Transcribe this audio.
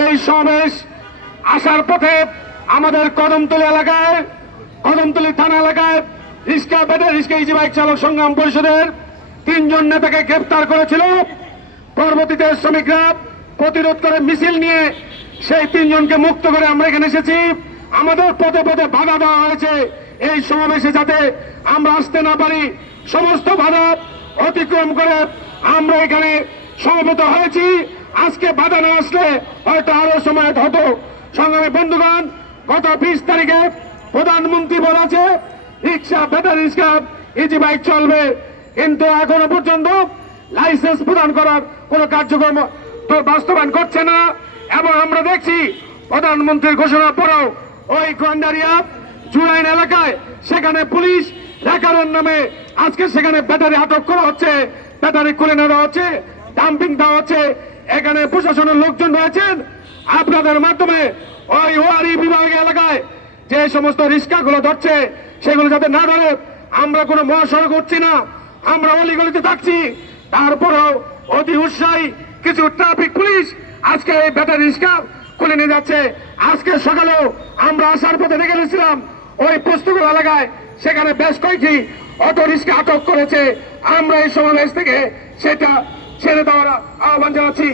এই সমাবেশ আসার পথে আমাদের কদমতলী এলাকায়, কদমতলী থানা এলাকায় rickshaw battery rickshaw easy bike চালক সংগ্রাম পরিষদের তিনজন নেতাকে গ্রেপ্তার করেছিল। পরবর্তীতে শ্রমিকরা প্রতিরোধ করে মিছিল নিয়ে সেই তিনজনকে মুক্ত করে আমরা এখানে এসেছি। আমাদের পদে পদে বাধা দেওয়া হয়েছে এই সমাবেশে যাতে আমরা আসতে না পারি। সমস্ত বাধা অতিক্রম করে আমরা এখানে সমবেত হয়েছি। আজকে বাধা না আসলে হয়তো আরও সময় হতো সংগ্রামী বন্ধুগণ, গত বিশ তারিখে প্রধানমন্ত্রী বলেছে, rickshaw, battery rickshaw easy bike চলবে। কিন্তু এখনও পর্যন্ত লাইসেন্স প্রদান করার কোনো কার্যক্রম তো বাস্তবায়ন করছে না। এবং আমরা দেখছি প্রধানমন্ত্রীর ঘোষণা পরেও ওই গন্ডারিয়া জুরাইন এলাকায় সেখানে পুলিশ রেকারের নামে আজকে সেখানে ব্যাটারি আটক করা হচ্ছে। ব্যাটারি খুলে নেওয়া হচ্ছে ডাম্পিং দেওয়া হচ্ছে। এখানে প্রশাসনের লোকজন রয়েছেন। আপনাদের মাধ্যমে ওই ওয়ারি বিভাগ এলাকায় যে সমস্ত রিক্সাগুলো ধরছে, সেগুলো যাতে না ধরে, আমরা কোনো মহাসড়ক হচ্ছি না, আমরা অলিগলিতে থাকছি। তারপরেও অতি উৎসাহী কিছু ট্রাফিক পুলিশ আজকে এই ব্যাটারি রিক্সা খুলে নিয়ে যাচ্ছে। আজকে সকালেও আমরা আসার পথে দেখে গেছিলাম ওই পুস্তকল এলাকায়, সেখানে বেশ কয়েকটি অটো রিক্সা আটক করেছে। আমরা এই সমাবেশ থেকে সেটা ছেড়ে দেওয়ার আহ্বান জানাচ্ছি।